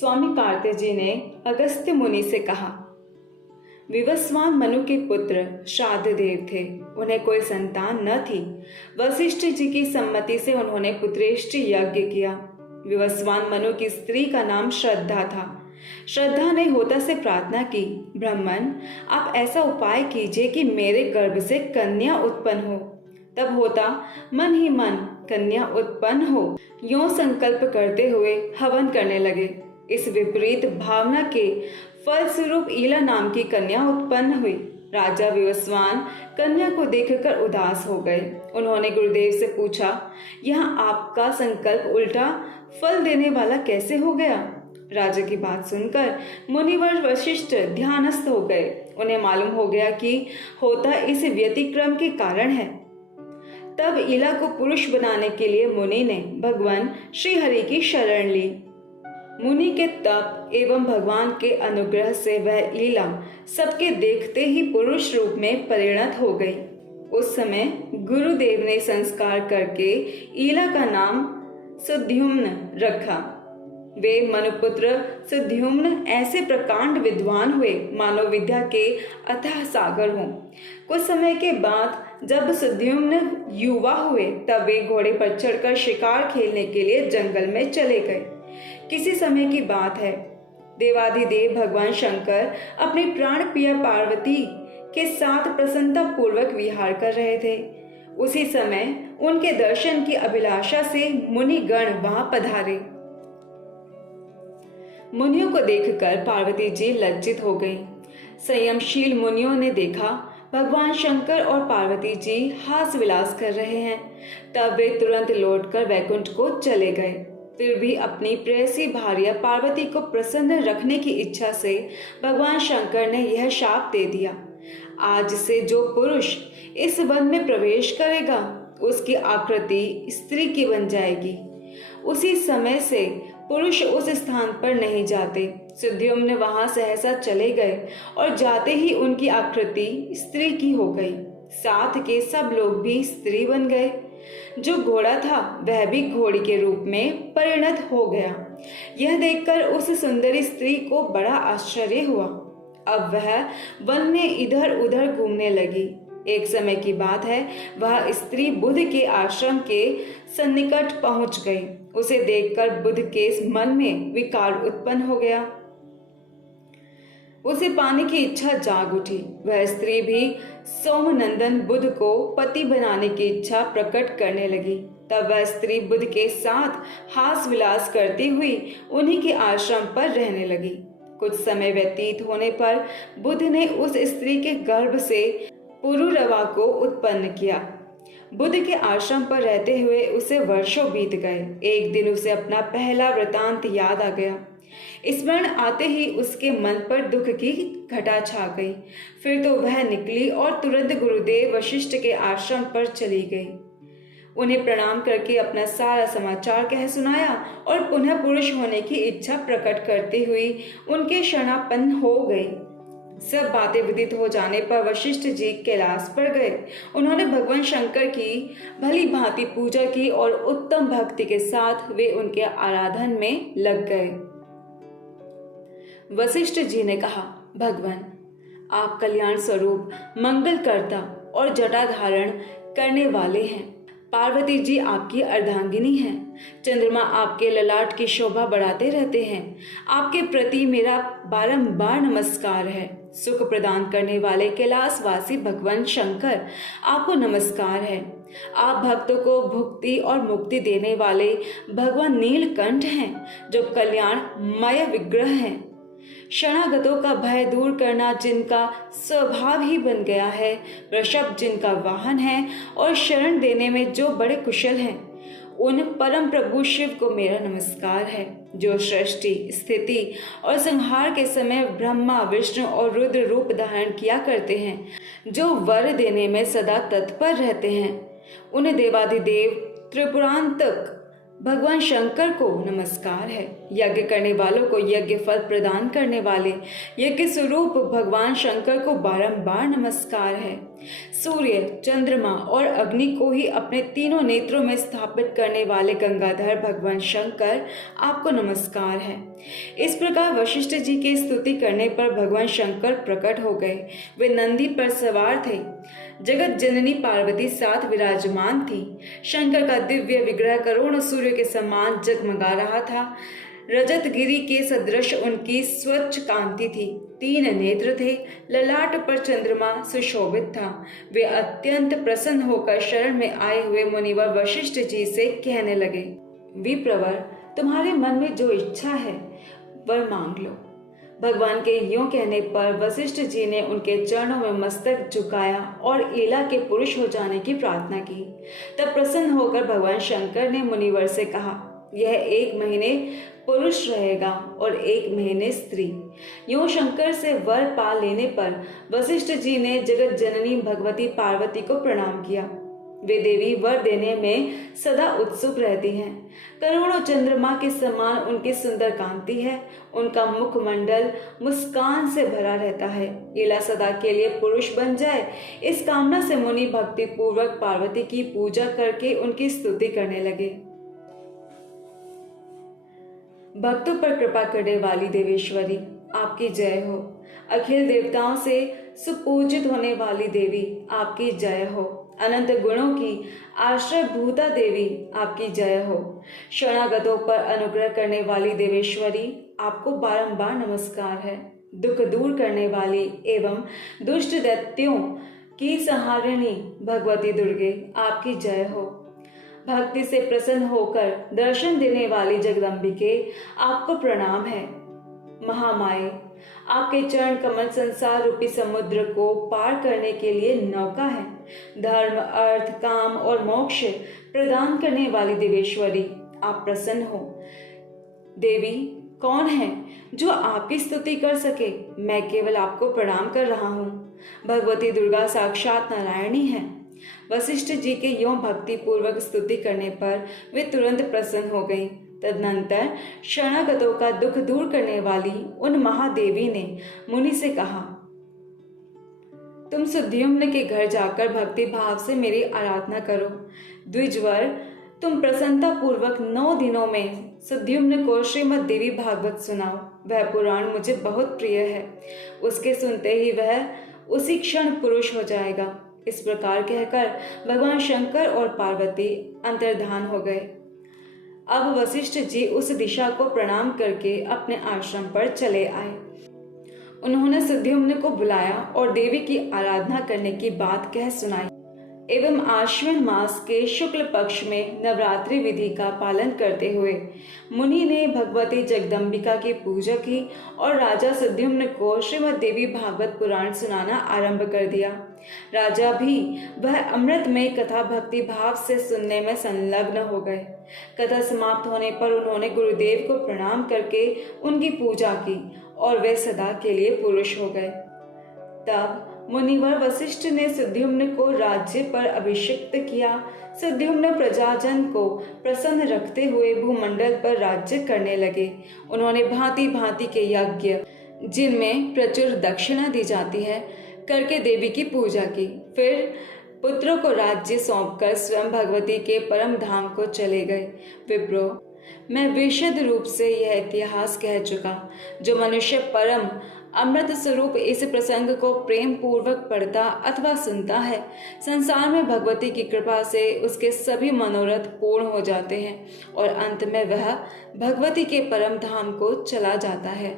स्वामी कार्त्य जी ने अगस्त्य मुनि से कहा, विवस्वान मनु के पुत्र श्राद्ध देव थे, उन्हें कोई संतान न थी। वशिष्ठ जी की सम्मति से उन्होंने पुत्रेष्टि यज्ञ किया। विवस्वान मनु की स्त्री का नाम श्रद्धा था। श्रद्धा ने होता से प्रार्थना की, ब्राह्मण आप ऐसा उपाय कीजिए कि मेरे गर्भ से कन्या उत्पन्न हो। तब होता मन ही मन कन्या उत्पन्न हो, यों संकल्प करते हुए हवन करने लगे। इस विपरीत भावना के फलस्वरूप ईला नाम की कन्या उत्पन्न हुई। राजा विवस्वान कन्या को देखकर उदास हो गए। उन्होंने गुरुदेव से पूछा, यह आपका संकल्प उल्टा फल देने वाला कैसे हो गया? राजा की बात सुनकर मुनिवर वशिष्ठ ध्यानस्थ हो गए। उन्हें मालूम हो गया कि होता इस व्यतिक्रम के कारण है। तब ईला को पुरुष बनाने के लिए मुनि ने भगवान श्री हरि की शरण ली। मुनि के तप एवं भगवान के अनुग्रह से वह ईला सबके देखते ही पुरुष रूप में परिणत हो गई। उस समय गुरुदेव ने संस्कार करके ईला का नाम सुद्युम्न रखा। वे मनुपुत्र सुद्युम्न ऐसे प्रकांड विद्वान हुए मानो विद्या के अथाह सागर हों। कुछ समय के बाद जब सुद्युम्न युवा हुए तब वे घोड़े पर चढ़कर शिकार खेलने के लिए जंगल में चले गए। किसी समय की बात है, देवाधिदेव भगवान शंकर अपनी प्राण प्रिया पार्वती के साथ प्रसन्नता पूर्वक विहार कर रहे थे। उसी समय उनके दर्शन की अभिलाषा से मुनिगण वहां पधारे। मुनियों को देखकर पार्वती जी लज्जित हो गई। संयमशील मुनियों ने देखा भगवान शंकर और पार्वती जी हास विलास कर रहे हैं। तब वे तुरंत लौटकर वैकुंठ को चले गए। फिर भी अपनी प्रेयसी भार्या पार्वती को प्रसन्न रखने की इच्छा से भगवान शंकर ने यह शाप दे दिया, आज से जो पुरुष इस वन में प्रवेश करेगा उसकी आकृति स्त्री की बन जाएगी। उसी समय से पुरुष उस स्थान पर नहीं जाते। सुद्युम्न वहां सहसा चले गए और जाते ही उनकी आकृति स्त्री की हो गई। साथ के सब लोग भी स्त्री बन गए। जो घोड़ा था वह भी घोड़ी के रूप में परिणत हो गया। यह देखकर उस सुंदरी स्त्री को बड़ा आश्चर्य हुआ। अब वह वन में इधर उधर घूमने लगी। एक समय की बात है, वह स्त्री बुध के आश्रम के सन्निकट पहुंच गई। उसे देखकर बुध के मन में विकार उत्पन्न हो गया। उसे पाने की इच्छा जाग उठी। वह स्त्री भी सोमनंदन बुध को पति बनाने की इच्छा प्रकट करने लगी। तब वह स्त्री बुध के साथ हास विलास करती हुई उन्हीं के आश्रम पर रहने लगी। कुछ समय व्यतीत होने पर बुध ने उस स्त्री के गर्भ से पुरुरवा को उत्पन्न किया। बुध के आश्रम पर रहते हुए उसे वर्षों बीत गए। एक दिन उसे अपना पहला वृतांत याद आ गया। स्मरण आते ही उसके मन पर दुख की घटा छा गई। फिर तो वह निकली और तुरंत गुरुदेव वशिष्ठ के आश्रम पर चली गई। उन्हें प्रणाम करके अपना सारा समाचार कह सुनाया और पुनः पुरुष होने की इच्छा प्रकट करती हुई उनके शरणापन्न हो गई। सब बातें विदित हो जाने पर वशिष्ठ जी कैलाश पर गए। उन्होंने भगवान शंकर की भली भांति पूजा की और उत्तम भक्ति के साथ वे उनके आराधन में लग गए। वशिष्ठ जी ने कहा, भगवान आप कल्याण स्वरूप मंगल करता और जटा धारण करने वाले हैं। पार्वती जी आपकी अर्धांगिनी हैं। चंद्रमा आपके ललाट की शोभा बढ़ाते रहते हैं। आपके प्रति मेरा बारंबार नमस्कार है। सुख प्रदान करने वाले कैलाशवासी भगवान शंकर आपको नमस्कार है। आप भक्तों को भुक्ति और मुक्ति देने वाले भगवान नीलकंठ हैं, जो कल्याणमय विग्रह हैं। शरणागतों का भय दूर करना जिनका स्वभाव ही बन गया है, वृषभ जिनका वाहन है और शरण देने में जो बड़े कुशल हैं, उन परम प्रभु शिव को मेरा नमस्कार है, जो सृष्टि स्थिति और संहार के समय ब्रह्मा विष्णु और रुद्र रूप धारण किया करते हैं, जो वर देने में सदा तत्पर रहते हैं। उन देवाधिदेव त्रिपुरांतक भगवान शंकर को नमस्कार है। यज्ञ करने वालों को यज्ञ फल प्रदान करने वाले यज्ञ स्वरूप भगवान शंकर को बारंबार नमस्कार है। सूर्य, चंद्रमा और अग्नि को ही अपने तीनों नेत्रों में स्थापित करने वाले गंगाधर भगवान शंकर आपको नमस्कार है। इस प्रकार वशिष्ठ जी की स्तुति करने पर भगवान शंकर प्रकट हो गए। वे नंदी पर सवार थे। जगत जननी पार्वती साथ विराजमान थी। शंकर का दिव्य विग्रह करोड़ों सूर्य के समान जगमगा रहा था। रजत गिरी के सदृश उनकी स्वच्छ कांति थी। 3 नेत्र थे। ललाट पर चंद्रमा सुशोभित था। वे अत्यंत प्रसन्न होकर शरण में आए हुए मुनिवर वशिष्ठ जी से कहने लगे, विप्रवर, तुम्हारे मन में जो इच्छा है वर मांग लो। भगवान के यूं कहने पर वशिष्ठ जी ने उनके चरणों में मस्तक झुकाया और ईला के पुरुष हो जाने की प्रार्थना की। तब प्रसन्न होकर भगवान शंकर ने मुनिवर से कहा, यह 1 महीने पुरुष रहेगा और 1 महीने स्त्री। यूं शंकर से वर पा लेने पर वशिष्ठ जी ने जगत जननी भगवती पार्वती को प्रणाम किया। वे देवी वर देने में सदा उत्सुक रहती हैं। करोड़ों चंद्रमा के समान उनकी सुंदर कांति है। उनका मुखमंडल मुस्कान से भरा रहता है। ईला सदा के लिए पुरुष बन जाए, इस कामना से मुनि भक्ति पूर्वक पार्वती की पूजा करके उनकी स्तुति करने लगे। भक्तों पर कृपा करने वाली देवेश्वरी, आपकी जय हो। अखिल देवताओं से सुपूजित होने वाली देवी, आपकी जय हो। अनंत गुणों की आश्रय भूता देवी, आपकी जय हो। शरणागतों पर अनुग्रह करने वाली देवेश्वरी, आपको बारंबार नमस्कार है। दुख दूर करने वाली एवं दुष्ट दैत्यों की संहारिणी भगवती दुर्गे, आपकी जय हो। भक्ति से प्रसन्न होकर दर्शन देने वाली जगदम्बिके, आपको प्रणाम है। महामाये, आपके चरण कमल संसार रूपी समुद्र को पार करने के लिए नौका है। धर्म, अर्थ, काम और मोक्ष प्रदान करने वाली देवेश्वरी, आप प्रसन्न हो। देवी, कौन है जो आपकी स्तुति कर सके? मैं केवल आपको प्रणाम कर रहा हूँ। भगवती दुर्गा साक्षात नारायणी है। वशिष्ठ जी के यों भक्ति पूर्वक स्तुति करने पर वे तुरंत प्रसन्न हो गईं। तदनंतर शरणागतों का दुख दूर करने वाली उन महादेवी ने मुनि से कहा, तुम सुद्युम्न के घर जाकर भक्ति भाव से मेरी आराधना करो। द्विजवर, तुम प्रसन्नता पूर्वक 9 दिनों में सुद्युम्न को श्रीमद् देवी भागवत सुनाओ। वह पुराण मुझे बहुत प्रिय है। उसके सुनते ही वह उसी क्षण पुरुष हो जाएगा। इस प्रकार कहकर भगवान शंकर और पार्वती अंतर्धान हो गए। अब वशिष्ठ जी उस दिशा को प्रणाम करके अपने आश्रम पर चले आए। उन्होंने सुद्युम्न को बुलाया और देवी की आराधना करने की बात कह सुनाई एवं आश्विन मास के शुक्ल पक्ष में नवरात्रि विधि का पालन करते हुए मुनि ने भगवती जगदम्बिका की पूजा की और राजा सुद्युम्न को श्रीमद् देवी भागवत पुराण सुनाना आरंभ कर दिया। राजा भी वह अमृतमय कथा भक्ति भाव से सुनने में संलग्न हो गए। कथा समाप्त होने पर उन्होंने गुरुदेव को प्रणाम करके उनकी पूजा की और वे सदा के लिए पुरुष हो गए। तब मुनिवर वशिष्ठ ने सुद्युम्न को राज्य पर अभिषिक्त किया। सुद्युम्न प्रजाजन को प्रसन्न रखते हुए भूमंडल पर राज्य करने लगे। उन्होंने भांति भांति के यज्ञ, जिनमें प्रचुर दक्षिणा दी जाती है, करके देवी की पूजा की। फिर पुत्रों को राज्य सौंपकर स्वयं भगवती के परम धाम को चले गए। विप्रो, मैं विशद रूप से यह इतिहास कह चुका। जो मनुष्य परम अमृत स्वरूप इस प्रसंग को प्रेम पूर्वक पढ़ता अथवा सुनता है, संसार में भगवती की कृपा से उसके सभी मनोरथ पूर्ण हो जाते हैं और अंत में वह भगवती के परम धाम को चला जाता है।